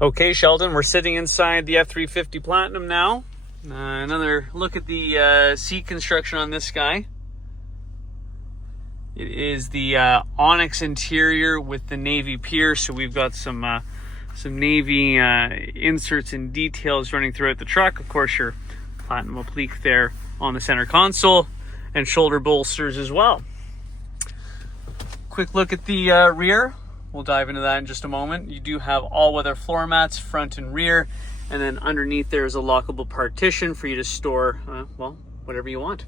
Okay, Sheldon, we're sitting inside the F350 Platinum now. Another look at the seat construction on this guy. It is the onyx interior with the navy pier, so we've got some navy inserts and details running throughout the truck. Of course, your platinum applique there on the center console and shoulder bolsters as well. Quick look at the rear. We'll dive into that in just a moment. You do have all-weather floor mats, front and rear, and then underneath there is a lockable partition for you to store, well, whatever you want.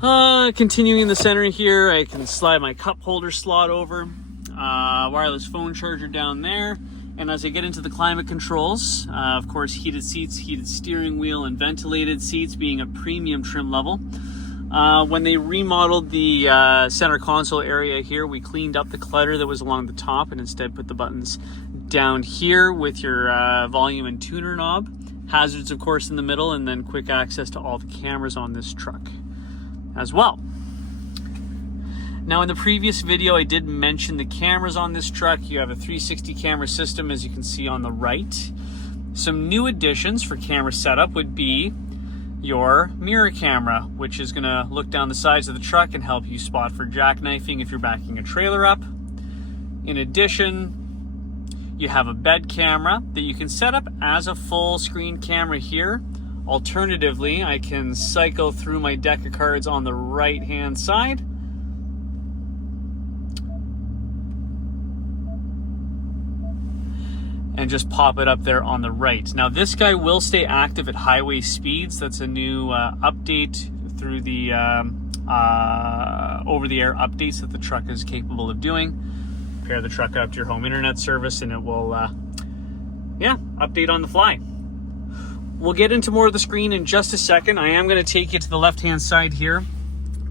Continuing in the center here, I can slide my cup holder slot over, wireless phone charger down there, and as I get into the climate controls, of course, heated seats, heated steering wheel, and ventilated seats being a premium trim level. When they remodeled the center console area here, we cleaned up the clutter that was along the top and instead put the buttons down here with your volume and tuner knob. Hazards, of course, in the middle, and then quick access to all the cameras on this truck as well. Now, in the previous video, I did mention the cameras on this truck. You have a 360 camera system, as you can see on the right. Some new additions for camera setup would be your mirror camera, which is going to look down the sides of the truck and help you spot for jackknifing if you're backing a trailer up. In addition, you have a bed camera that you can set up as a full screen camera here. Alternatively, I can cycle through my deck of cards on the right hand side. And just pop it up there on the right. Now, this guy will stay active at highway speeds. That's a new update through the over-the-air updates that the truck is capable of doing. Pair the truck up to your home internet service and it will, update on the fly. We'll get into more of the screen in just a second. I am going to take you to the left-hand side here.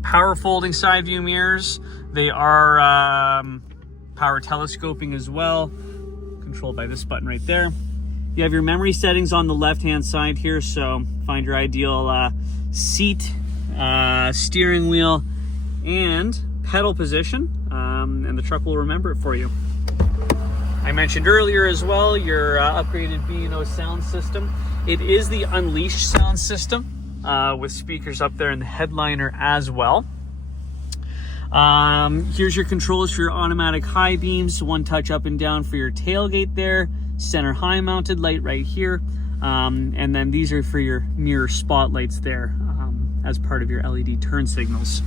Power folding side view mirrors. They are power telescoping as well. Controlled by this button right there. You have your memory settings on the left hand side here, so find your ideal seat, steering wheel, and pedal position, and the truck will remember it for you. I mentioned earlier as well your upgraded B&O sound system. It is the Unleashed sound system with speakers up there in the headliner as well. Here's your controls for your automatic high beams, one touch up and down for your tailgate there, center high mounted light right here, and then these are for your mirror spotlights there as part of your LED turn signals.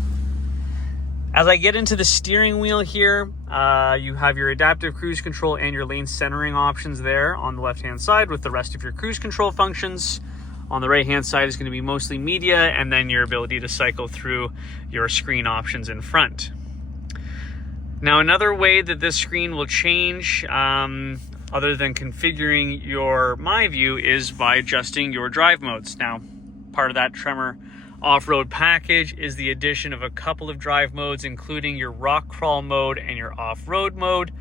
As I get into the steering wheel here, you have your adaptive cruise control and your lane centering options there on the left hand side with the rest of your cruise control functions. On the right-hand side is going to be mostly media, and then your ability to cycle through your screen options in front. Now, another way that this screen will change, other than configuring your My View, is by adjusting your drive modes. Now, part of that Tremor off-road package is the addition of a couple of drive modes, including your rock crawl mode and your off-road mode.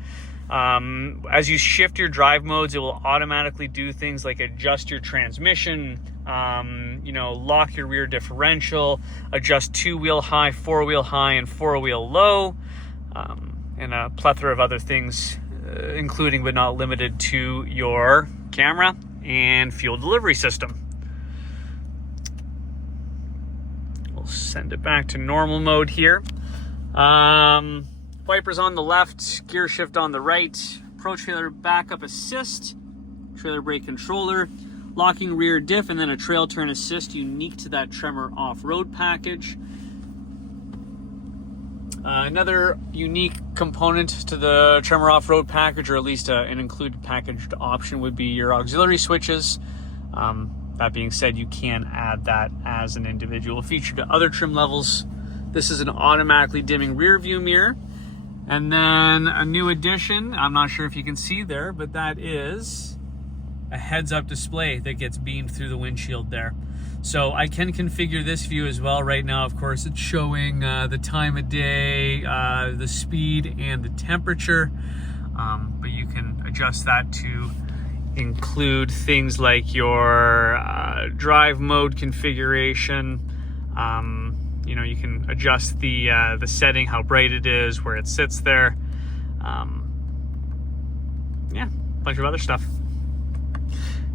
As you shift your drive modes, it will automatically do things like adjust your transmission, lock your rear differential, adjust two-wheel high, four-wheel high, and four-wheel low, and a plethora of other things, including but not limited to your camera and fuel delivery system. We'll send it back to normal mode here. Wipers on the left, gear shift on the right, Pro Trailer backup assist, trailer brake controller, locking rear diff, and then a trail turn assist unique to that Tremor off-road package. Another unique component to the Tremor off-road package, or at least an included packaged option, would be your auxiliary switches. That being said, you can add that as an individual feature to other trim levels. This is an automatically dimming rear view mirror. And then a new addition, I'm not sure if you can see there, but that is a heads-up display that gets beamed through the windshield there. So I can configure this view as well. Right now, of course, it's showing the time of day, the speed, and the temperature. But you can adjust that to include things like your drive mode configuration. You can adjust the setting, how bright it is, where it sits there. bunch of other stuff.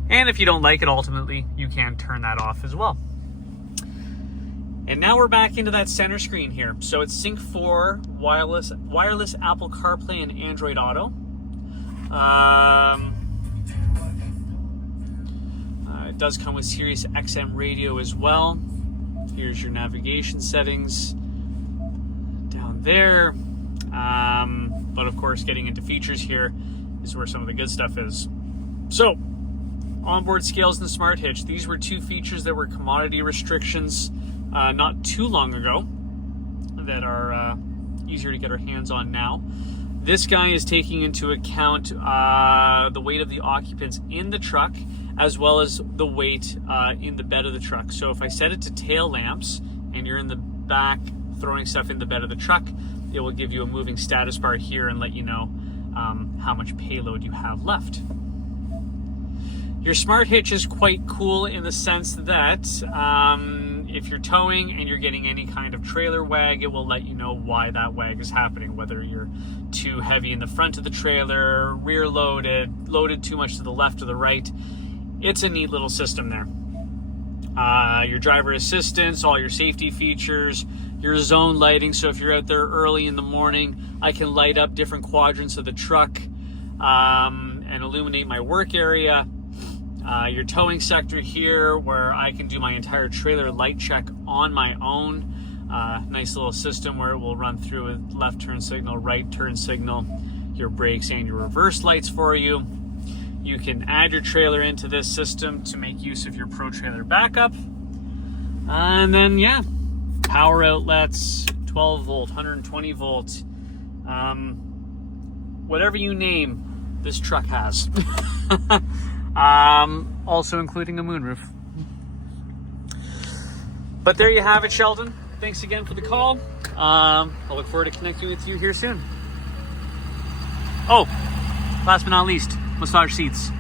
And if you don't like it, ultimately, you can turn that off as well. And now we're back into that center screen here. So it's Sync 4, wireless Apple CarPlay and Android Auto. It does come with Sirius XM radio as well. Here's your navigation settings down there. But of course, getting into features here is where some of the good stuff is. So, onboard scales and smart hitch. These were two features that were commodity restrictions not too long ago that are easier to get our hands on now. This guy is taking into account the weight of the occupants in the truck, as well as the weight in the bed of the truck. So if I set it to tail lamps and you're in the back throwing stuff in the bed of the truck, it will give you a moving status bar here and let you know how much payload you have left. Your smart hitch is quite cool in the sense that if you're towing and you're getting any kind of trailer wag, it will let you know why that wag is happening, whether you're too heavy in the front of the trailer, rear loaded, loaded too much to the left or the right. It's a neat little system there. Your driver assistance, all your safety features, your zone lighting. So if you're out there early in the morning, I can light up different quadrants of the truck and illuminate my work area. Your towing sector here, where I can do my entire trailer light check on my own. Nice little system where it will run through with left turn signal, right turn signal, your brakes and your reverse lights for you. You can add your trailer into this system to make use of your Pro Trailer backup. And then, yeah, power outlets, 12 volt, 120 volt, whatever you name, this truck has. Also including a moonroof. But there you have it, Sheldon. Thanks again for the call. I look forward to connecting with you here soon. Oh, last but not least, massage seats.